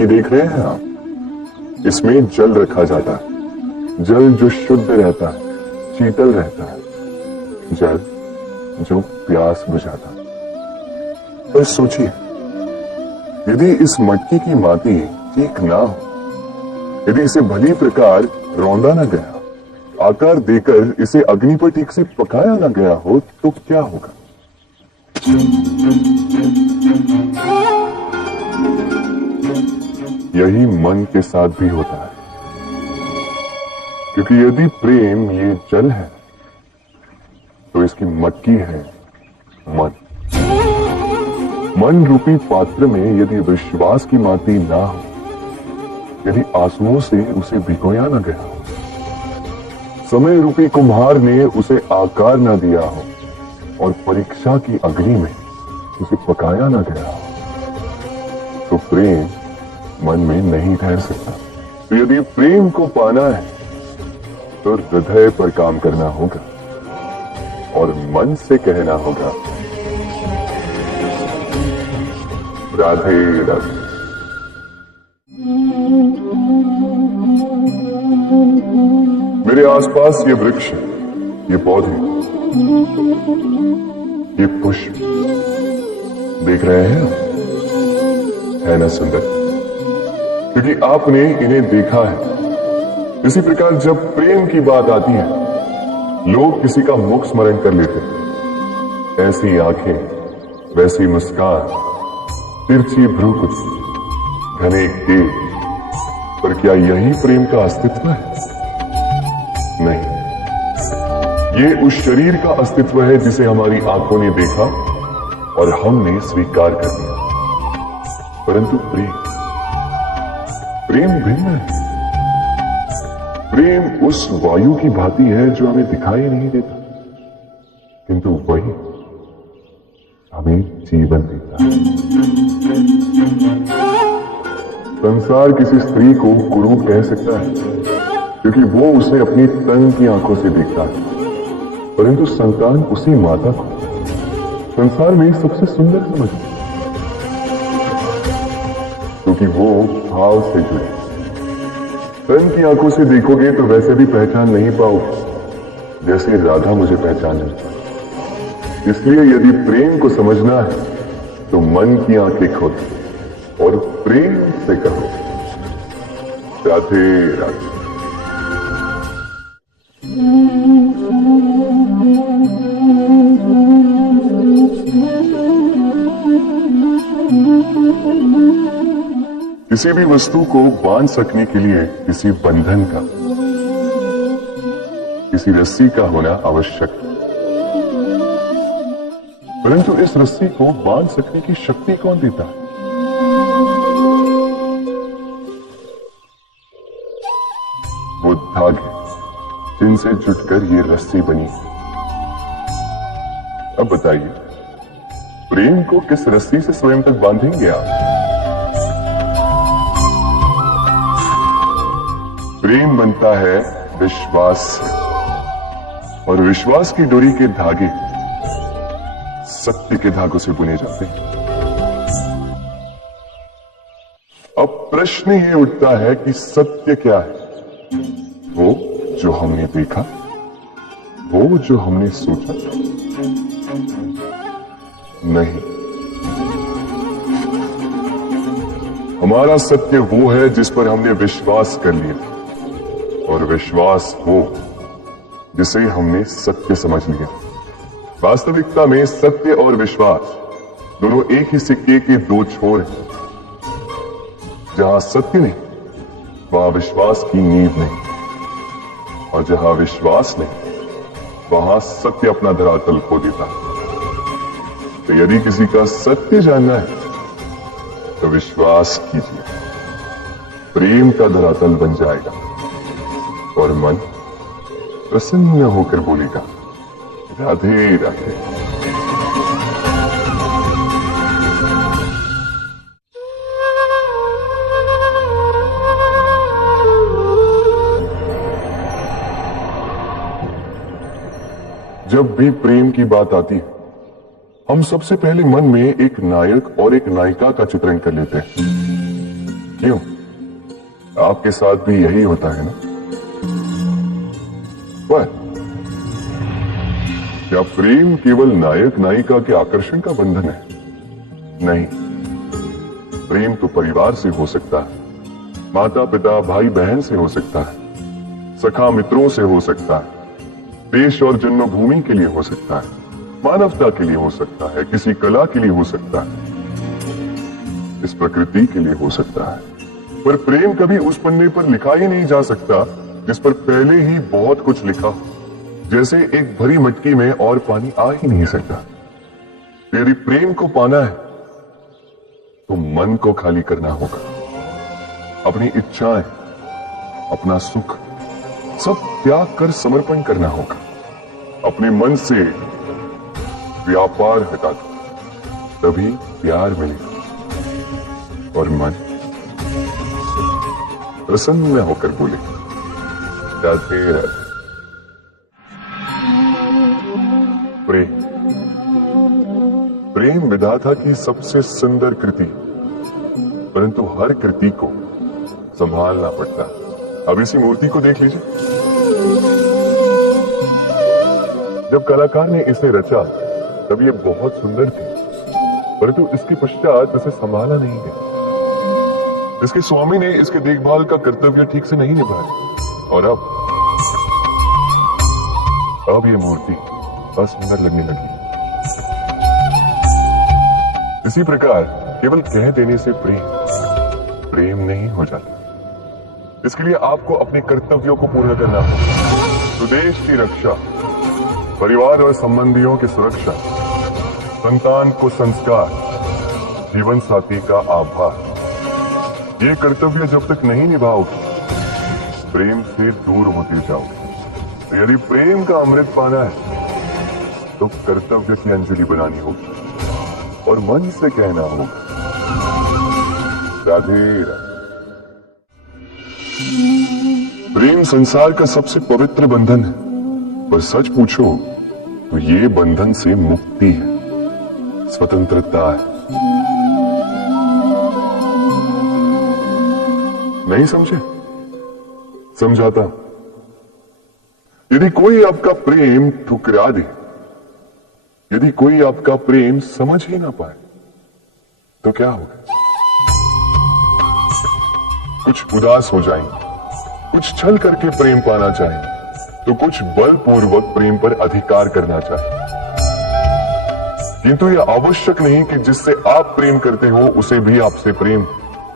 मटकी देख रहे हैं आप? इसमें जल रखा जाता है, जल जो शुद्ध रहता है, शीतल रहता है, जल जो प्यास बुझाता है। पर सोचिए, यदि इस मटकी की माटी ठीक ना हो, यदि इसे भली प्रकार रौंदा ना गया, आकार देकर इसे अग्नि पर ठीक से पकाया ना गया हो, तो क्या होगा? यही मन के साथ भी होता है, क्योंकि यदि प्रेम ये जल है तो इसकी मटकी है मन। मन रूपी पात्र में यदि विश्वास की माटी ना हो, यदि आंसुओं से उसे भिगोया ना गया हो, समय रूपी कुम्हार ने उसे आकार ना दिया हो और परीक्षा की अग्नि में उसे पकाया ना गया हो, तो प्रेम मन में नहीं ठहर सकता। तो यदि प्रेम को पाना है तो हृदय पर काम करना होगा और मन से कहना होगा, राधे राधे। मेरे आसपास ये वृक्ष, ये पौधे, ये पुष्प देख रहे हैं, है ना सुंदर? क्योंकि आपने इन्हें देखा है। इसी प्रकार जब प्रेम की बात आती है, लोग किसी का मुख स्मरण कर लेते हैं। ऐसी आंखें, वैसी मुस्कान, तिरछी भ्रूकुटी, घने केश, पर क्या यही प्रेम का अस्तित्व है? नहीं, ये उस शरीर का अस्तित्व है जिसे हमारी आंखों ने देखा और हमने स्वीकार कर लिया। परंतु प्रेम भिन्न है। प्रेम उस वायु की भांति है जो हमें दिखाई नहीं देता, किंतु वही हमें जीवन देता है। संसार किसी स्त्री को कुरूप कह सकता है, क्योंकि वो उसे अपनी तन की आंखों से देखता है, परंतु संतान उसी माता को संसार में सबसे सुंदर समझती है, क्योंकि वो भाव से जुड़े। तन की आंखों से देखोगे तो वैसे भी पहचान नहीं पाओगे जैसे राधा मुझे पहचान नहीं पाई। इसलिए यदि प्रेम को समझना है तो मन की आंखें खोलो और प्रेम से कहो, राधे राधे। किसी भी वस्तु को बांध सकने के लिए किसी बंधन का, किसी रस्सी का होना आवश्यक है। परंतु इस रस्सी को बांध सकने की शक्ति कौन देता है? वो धागे जिनसे जुटकर ये रस्सी बनी है। अब बताइए, प्रेम को किस रस्सी से स्वयं तक बांधेंगे आप? प्रेम बनता है विश्वास से, और विश्वास की डोरी के धागे सत्य के धागों से बुने जाते हैं। अब प्रश्न ये उठता है कि सत्य क्या है? वो जो हमने देखा, वो जो हमने सोचा? नहीं, हमारा सत्य वो है जिस पर हमने विश्वास कर लिया, और विश्वास वो जिसे हमने सत्य समझ लिया। वास्तविकता में सत्य और विश्वास दोनों एक ही सिक्के के दो छोर हैं। जहां सत्य नहीं, वहां विश्वास की नींव नहीं, और जहां विश्वास नहीं, वहां सत्य अपना धरातल खो देता है। तो यदि किसी का सत्य जानना है तो विश्वास कीजिए, प्रेम का धरातल बन जाएगा और मन प्रसन्न होकर बोलेगा, राधे राधे। जब भी प्रेम की बात आती है, हम सबसे पहले मन में एक नायक और एक नायिका का चित्रण कर लेते हैं। क्यों, आपके साथ भी यही होता है ना? पर क्या प्रेम केवल नायक नायिका के आकर्षण का बंधन है? नहीं, प्रेम तो परिवार से हो सकता है, माता पिता भाई बहन से हो सकता है, सखा मित्रों से हो सकता है, देश और जन्मभूमि के लिए हो सकता है, मानवता के लिए हो सकता है, किसी कला के लिए हो सकता है, इस प्रकृति के लिए हो सकता है। पर प्रेम कभी उस पन्ने पर लिखा ही नहीं जा सकता जिस पर पहले ही बहुत कुछ लिखा हो। जैसे एक भरी मटकी में और पानी आ ही नहीं सकता। यदि प्रेम को पाना है तो मन को खाली करना होगा। अपनी इच्छाएं, अपना सुख सब त्याग कर समर्पण करना होगा। अपने मन से व्यापार हटा दो, तभी प्यार मिलेगा और मन प्रसन्न होकर बोले राधे राधे। प्रेम, प्रेम विधाता की सबसे सुंदर कृति, परंतु हर कृति को संभालना पड़ता है। अब इसी मूर्ति को देख लीजिए। जब कलाकार ने इसे रचा तब ये बहुत सुंदर थी, परंतु इसके पश्चात इसे संभाला नहीं गया। इसके स्वामी ने इसके देखभाल का कर्तव्य ठीक से नहीं निभाया और अब ये मूर्ति असुंदर लगने लगी। इसी प्रकार केवल कह देने से प्रेम नहीं हो जाता। इसके लिए आपको अपने कर्तव्यों को पूरा करना होगा। तो देश की रक्षा, परिवार और संबंधियों की सुरक्षा, संतान को संस्कार, जीवन साथी का आभार, ये कर्तव्य जब तक नहीं निभाओगे प्रेम से दूर होते जाओगे। यदि प्रेम का अमृत पाना है तो कर्तव्य की अंजलि बनानी होगी और मन से कहना होगा राधे राधे। प्रेम संसार का सबसे पवित्र बंधन है, पर सच पूछो तो ये बंधन से मुक्ति है, स्वतंत्रता है। नहीं समझे? समझाता। यदि कोई आपका प्रेम ठुकरा दे, यदि कोई आपका प्रेम समझ ही ना पाए तो क्या होगा? कुछ उदास हो जाएंगे, कुछ छल करके प्रेम पाना चाहेंगे, तो कुछ बलपूर्वक प्रेम पर अधिकार करना चाहेंगे। किंतु यह आवश्यक नहीं कि जिससे आप प्रेम करते हो उसे भी आपसे प्रेम,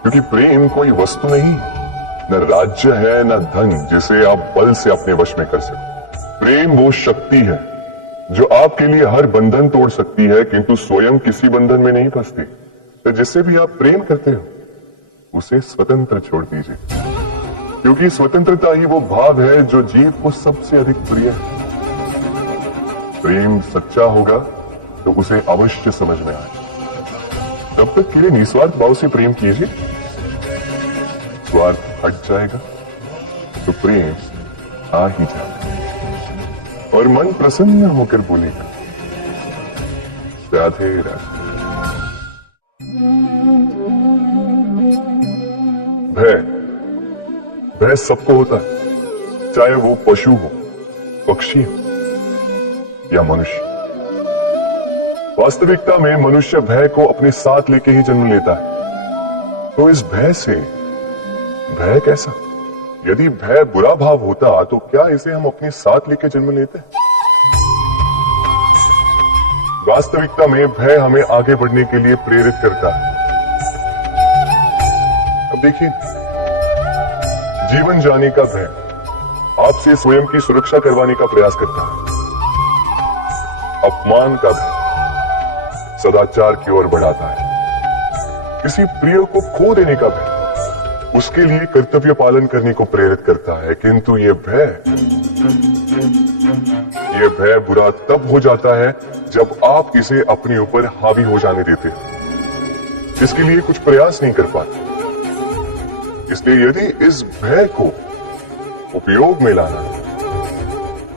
क्योंकि प्रेम कोई वस्तु नहीं है, न राज्य है न धन जिसे आप बल से अपने वश में कर सकते। प्रेम वो शक्ति है जो आपके लिए हर बंधन तोड़ सकती है, किंतु स्वयं किसी बंधन में नहीं फंसती। तो जिससे भी आप प्रेम करते हो उसे स्वतंत्र छोड़ दीजिए, क्योंकि स्वतंत्रता ही वो भाव है जो जीव को सबसे अधिक प्रिय है। प्रेम सच्चा होगा तो उसे अवश्य समझ में आए। तब तक के लिए निस्वार्थ भाव से प्रेम कीजिए। स्वार्थ हट जाएगा तो प्रेम आ ही जाएगा और मन प्रसन्न होकर बोलेगा राधे राधे। भय सबको होता है, चाहे वो पशु हो, पक्षी हो या मनुष्य। वास्तविकता में मनुष्य भय को अपने साथ लेके ही जन्म लेता है। तो इस भय से, भय कैसा? यदि भय बुरा भाव होता तो क्या इसे हम अपने साथ लेके जन्म लेते? वास्तविकता में भय हमें आगे बढ़ने के लिए प्रेरित करता है। अब देखिए, जीवन जाने का भय आपसे स्वयं की सुरक्षा करवाने का प्रयास करता है। अपमान का भय सदाचार की ओर बढ़ाता है। किसी प्रिय को खो देने का भय उसके लिए कर्तव्य पालन करने को प्रेरित करता है। किंतु ये भय बुरा तब हो जाता है जब आप इसे अपने ऊपर हावी हो जाने देते हैं, इसके लिए कुछ प्रयास नहीं कर पाते। इसलिए यदि इस भय को उपयोग में लाना है,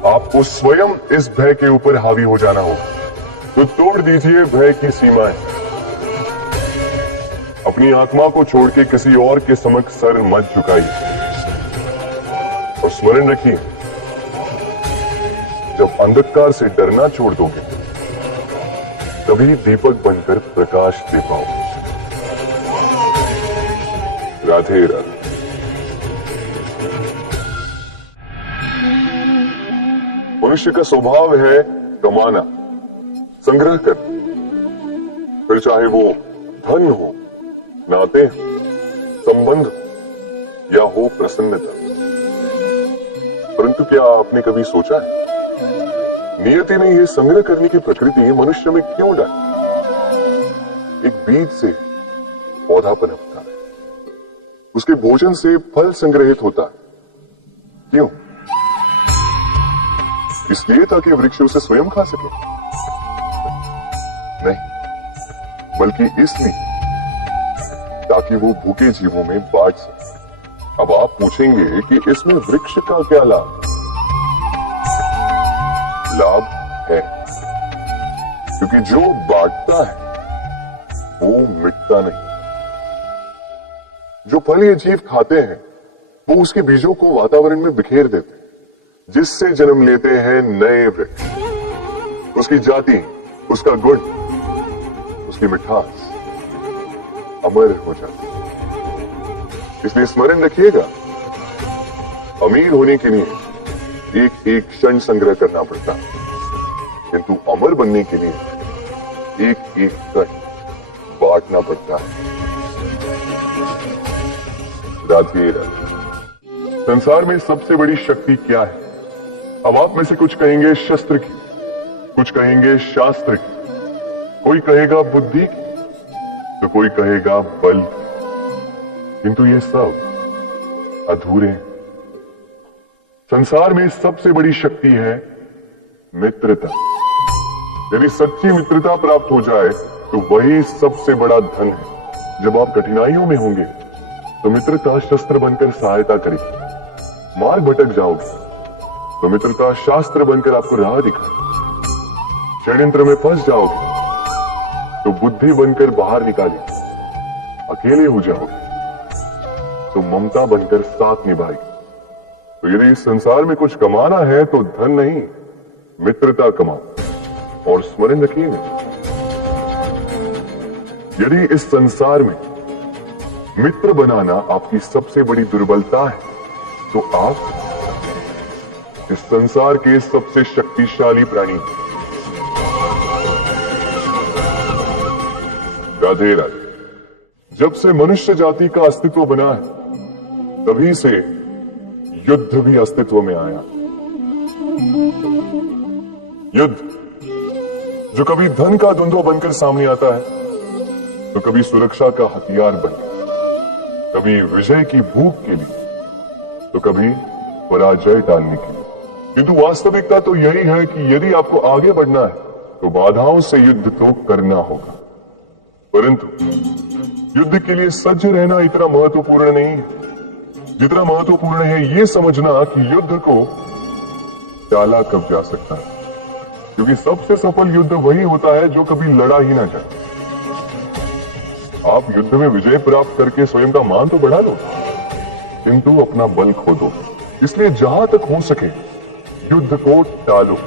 आपको स्वयं इस भय के ऊपर हावी हो जाना होगा। तो तोड़ दीजिए भय की सीमाएं, अपनी आत्मा को छोड़ के किसी और के समक्ष सर मत झुकाइए और स्मरण रखिए, जब अंधकार से डरना छोड़ दोगे तभी दीपक बनकर प्रकाश दे पाओगे। राधे राधे। मनुष्य का स्वभाव है कमाना, संग्रह करना, फिर चाहे वो धन हो, नाते हो, संबंध या हो प्रसन्नता। परंतु क्या आपने कभी सोचा है नियति ने यह संग्रह करने की प्रकृति मनुष्य में क्यों डाली? एक बीज से पौधा पनपता है, उसके भोजन से फल संग्रहित होता है। क्यों? इसलिए ताकि वृक्ष उसे स्वयं खा सके? नहीं, बल्कि इसलिए ताकि वो भूखे जीवों में बांट सके। अब आप पूछेंगे कि इसमें वृक्ष का क्या लाभ? लाभ है, क्योंकि जो बांटता है वो मिटता नहीं। जो फल ये जीव खाते हैं वो उसके बीजों को वातावरण में बिखेर देते हैं, जिससे जन्म लेते हैं नए वृक्ष। उसकी जाति, उसका गुण, उसकी मिठास अमर हो जाती है। इसलिए स्मरण रखिएगा, अमीर होने के लिए एक एक क्षण संग्रह करना पड़ता है, किंतु अमर बनने के लिए एक एक कण बांटना पड़ता है। राधे राधे। संसार में सबसे बड़ी शक्ति क्या है? अब आप में से कुछ कहेंगे शस्त्र की, कुछ कहेंगे शास्त्र की, कोई कहेगा बुद्धि की, तो कोई कहेगा बल की। किंतु ये सब अधूरे हैं। संसार में सबसे बड़ी शक्ति है मित्रता। यदि सच्ची मित्रता प्राप्त हो जाए तो वही सबसे बड़ा धन है। जब आप कठिनाइयों में होंगे तो मित्रता शस्त्र बनकर सहायता करेगी। मार्ग भटक जाओगे तो मित्रता शास्त्र बनकर आपको राह दिखाएगी। षड्यंत्र में फंस जाओगे तो बुद्धि बनकर बाहर निकालेगी। अकेले हो जाओगे तो ममता बनकर साथ निभाएगी। तो यदि इस संसार में कुछ कमाना है तो धन नहीं, मित्रता कमाओ। और स्मरण रखिएगा, यदि इस संसार में मित्र बनाना आपकी सबसे बड़ी दुर्बलता है तो आप इस संसार के सबसे शक्तिशाली प्राणी हैं। राधे राधे। जब से मनुष्य जाति का अस्तित्व बना है तभी से युद्ध भी अस्तित्व में आया। युद्ध जो कभी धन का द्वंद्व बनकर सामने आता है तो कभी सुरक्षा का हथियार बनकर, कभी विजय की भूख के लिए तो कभी पराजय टालने के लिए। किंतु वास्तविकता तो यही है कि यदि आपको आगे बढ़ना है तो बाधाओं से युद्ध तो करना होगा। परंतु युद्ध के लिए सज्ज रहना इतना महत्वपूर्ण नहीं है जितना महत्वपूर्ण है यह समझना कि युद्ध को टाला कब जा सकता है। क्योंकि सबसे सफल युद्ध वही होता है जो कभी लड़ा ही ना जाए। आप युद्ध में विजय प्राप्त करके स्वयं का मान तो बढ़ा दो, किंतु अपना बल खो दो। इसलिए जहां तक हो सके युद्ध को टालो,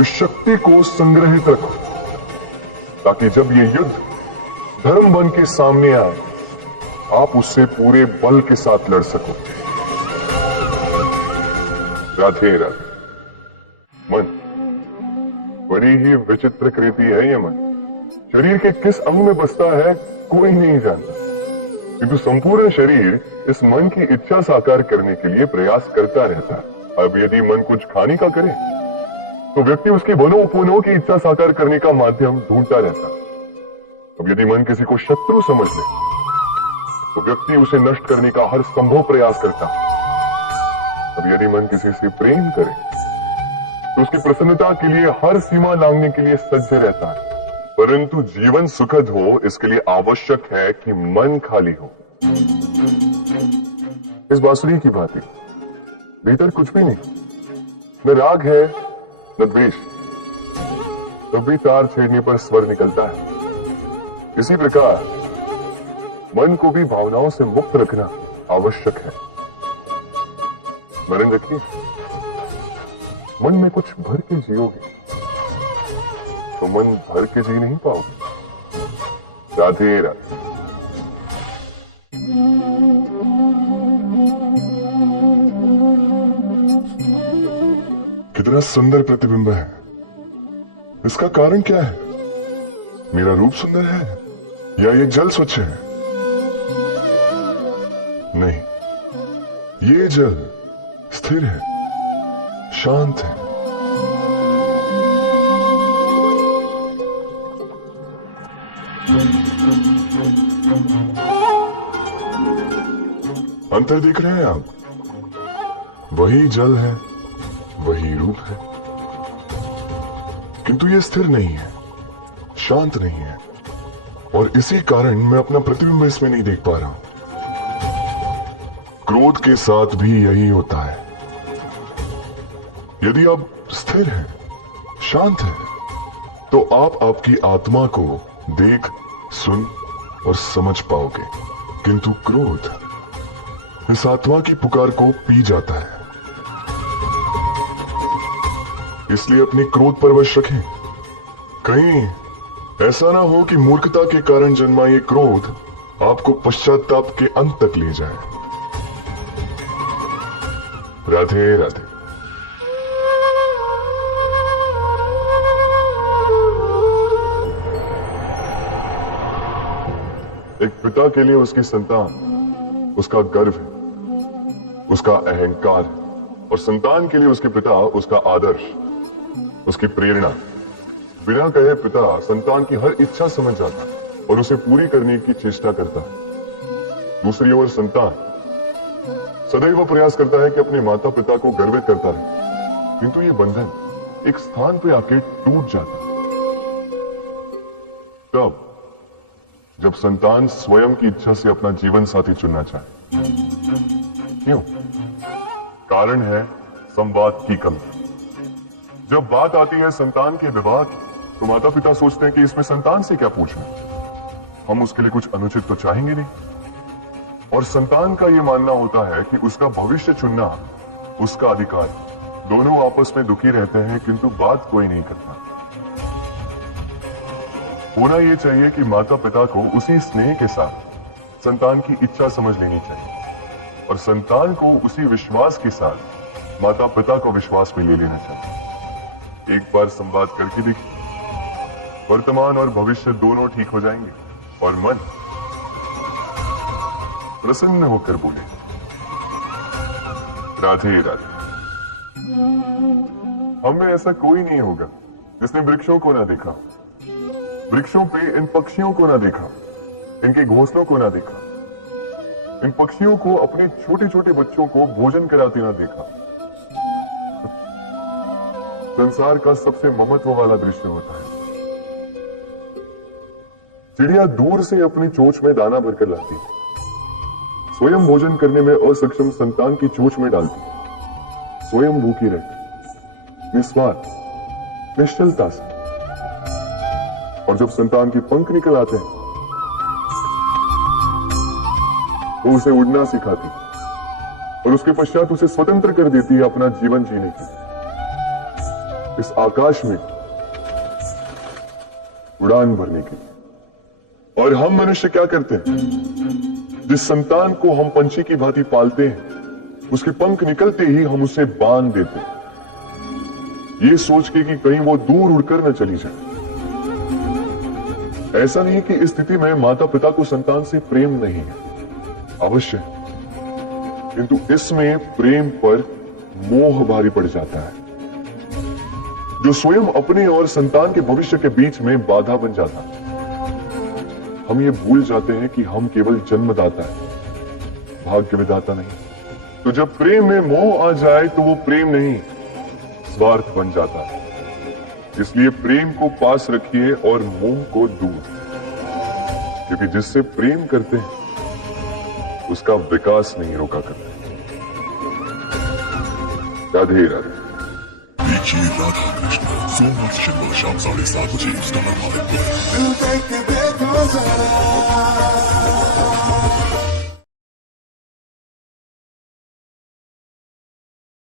इस शक्ति को संग्रहित रखो, ताकि जब ये युद्ध धर्म बन के सामने आए आप उससे पूरे बल के साथ लड़ सको। राधे राधे। मन बड़ी ही विचित्र कृति है ये मन। शरीर के किस अंग में बसता है कोई नहीं जानता, किंतु संपूर्ण शरीर इस मन की इच्छा साकार करने के लिए प्रयास करता रहता है। अब यदि मन कुछ खाने का करे तो व्यक्ति उसकी मनोपुनों की इच्छा साकार करने का माध्यम ढूंढता रहता है। अब यदि मन किसी को शत्रु समझ ले तो व्यक्ति उसे नष्ट करने का हर संभव प्रयास करता है। अब यदि मन किसी से प्रेम करे तो उसकी प्रसन्नता के लिए हर सीमा लांघने के लिए सज्ज रहता है। परंतु जीवन सुखद हो इसके लिए आवश्यक है कि मन खाली हो। इस बांसुरी की भांति भीतर कुछ भी नहीं, न राग है न द्वेष, तब भी तार छेड़ने पर स्वर निकलता है। इसी प्रकार मन को भी भावनाओं से मुक्त रखना आवश्यक है। स्मरण रखिए, मन में कुछ भर के जियोगे तो मन भर के जी नहीं पाओगे। राधे राधे। कितना सुंदर प्रतिबिंब है। इसका कारण क्या है? मेरा रूप सुंदर है या ये जल स्वच्छ है? नहीं, ये जल स्थिर है, शांत है। अंतर देख रहे हैं आप? वही जल है, वही रूप है, किंतु ये स्थिर नहीं है, शांत नहीं है, और इसी कारण मैं अपना प्रतिबिंब इसमें नहीं देख पा रहा हूं। क्रोध के साथ भी यही होता है। यदि आप स्थिर हैं, शांत हैं, तो आप आपकी आत्मा को देख, सुन और समझ पाओगे, किंतु क्रोध इस आत्मा की पुकार को पी जाता है। इसलिए अपने क्रोध पर वश रखें। कहीं ऐसा ना हो कि मूर्खता के कारण जन्मा ये क्रोध आपको पश्चाताप के अंत तक ले जाए। राधे राधे। एक पिता के लिए उसकी संतान उसका गर्व है, उसका अहंकार है, और संतान के लिए उसके पिता उसका आदर्श, उसकी प्रेरणा। बिना कहे पिता संतान की हर इच्छा समझ जाता है और उसे पूरी करने की चेष्टा करता है। दूसरी ओर संतान सदैव प्रयास करता है कि अपने माता पिता को गर्वित करता रहे, किंतु ये बंधन एक स्थान पे आके टूट जाता है। तब जब संतान स्वयं की इच्छा से अपना जीवन साथी चुनना चाहे। क्यों? कारण है संवाद की कमी। जब बात आती है संतान के विवाह की, तो माता पिता सोचते हैं कि इसमें संतान से क्या पूछना, हम उसके लिए कुछ अनुचित तो चाहेंगे नहीं। और संतान का यह मानना होता है कि उसका भविष्य चुनना उसका अधिकार। दोनों आपस में दुखी रहते हैं, किंतु बात कोई नहीं करता। होना यह चाहिए कि माता पिता को उसी स्नेह के साथ संतान की इच्छा समझ लेनी चाहिए, और संतान को उसी विश्वास के साथ माता पिता को विश्वास में ले लेना चाहिए। एक बार संवाद करके देखिए, वर्तमान और भविष्य दोनों ठीक हो जाएंगे और मन प्रसन्न होकर बोले। राधे राधे। हम में ऐसा कोई नहीं होगा जिसने वृक्षों को ना देखा, वृक्षों पे इन पक्षियों को ना देखा, इनके घोंसलों को ना देखा, इन पक्षियों को अपने छोटे छोटे बच्चों को भोजन कराते ना देखा। संसार का सबसे महत्व वाला दृश्य होता है। चिड़िया दूर से अपनी चोंच में दाना भरकर लाती है, स्वयं भोजन करने में असक्षम संतान की चोंच में डालती है, स्वयं भूखी रहती, निस्वार्थ, निश्चलता से। और जब संतान के पंख निकल आते हैं तो उसे उड़ना सिखाती और उसके पश्चात उसे स्वतंत्र कर देती है अपना जीवन जीने की। इस आकाश में उड़ान भरने के लिए। और हम मनुष्य क्या करते हैं? जिस संतान को हम पंछी की भांति पालते हैं, उसके पंख निकलते ही हम उसे बांध देते हैं, ये सोच के कि कहीं वो दूर उड़कर न चली जाए। ऐसा नहीं कि इस स्थिति में माता पिता को संतान से प्रेम नहीं है, अवश्य, किंतु इसमें प्रेम पर मोह भारी पड़ जाता है, जो स्वयं अपने और संतान के भविष्य के बीच में बाधा बन जाता है। हम ये भूल जाते हैं कि हम केवल जन्मदाता है, भाग्य विधाता नहीं। तो जब प्रेम में मोह आ जाए तो वो प्रेम नहीं, स्वार्थ बन जाता है। इसलिए प्रेम को पास रखिए और मोह को दूर, क्योंकि जिससे प्रेम करते हैं उसका विकास नहीं रोका करते। राधे राधे। देखिए राधा कृष्ण सोमवार शनिवार शाम 7:30 बजे स्टार मालिक पर। देख देखो जरा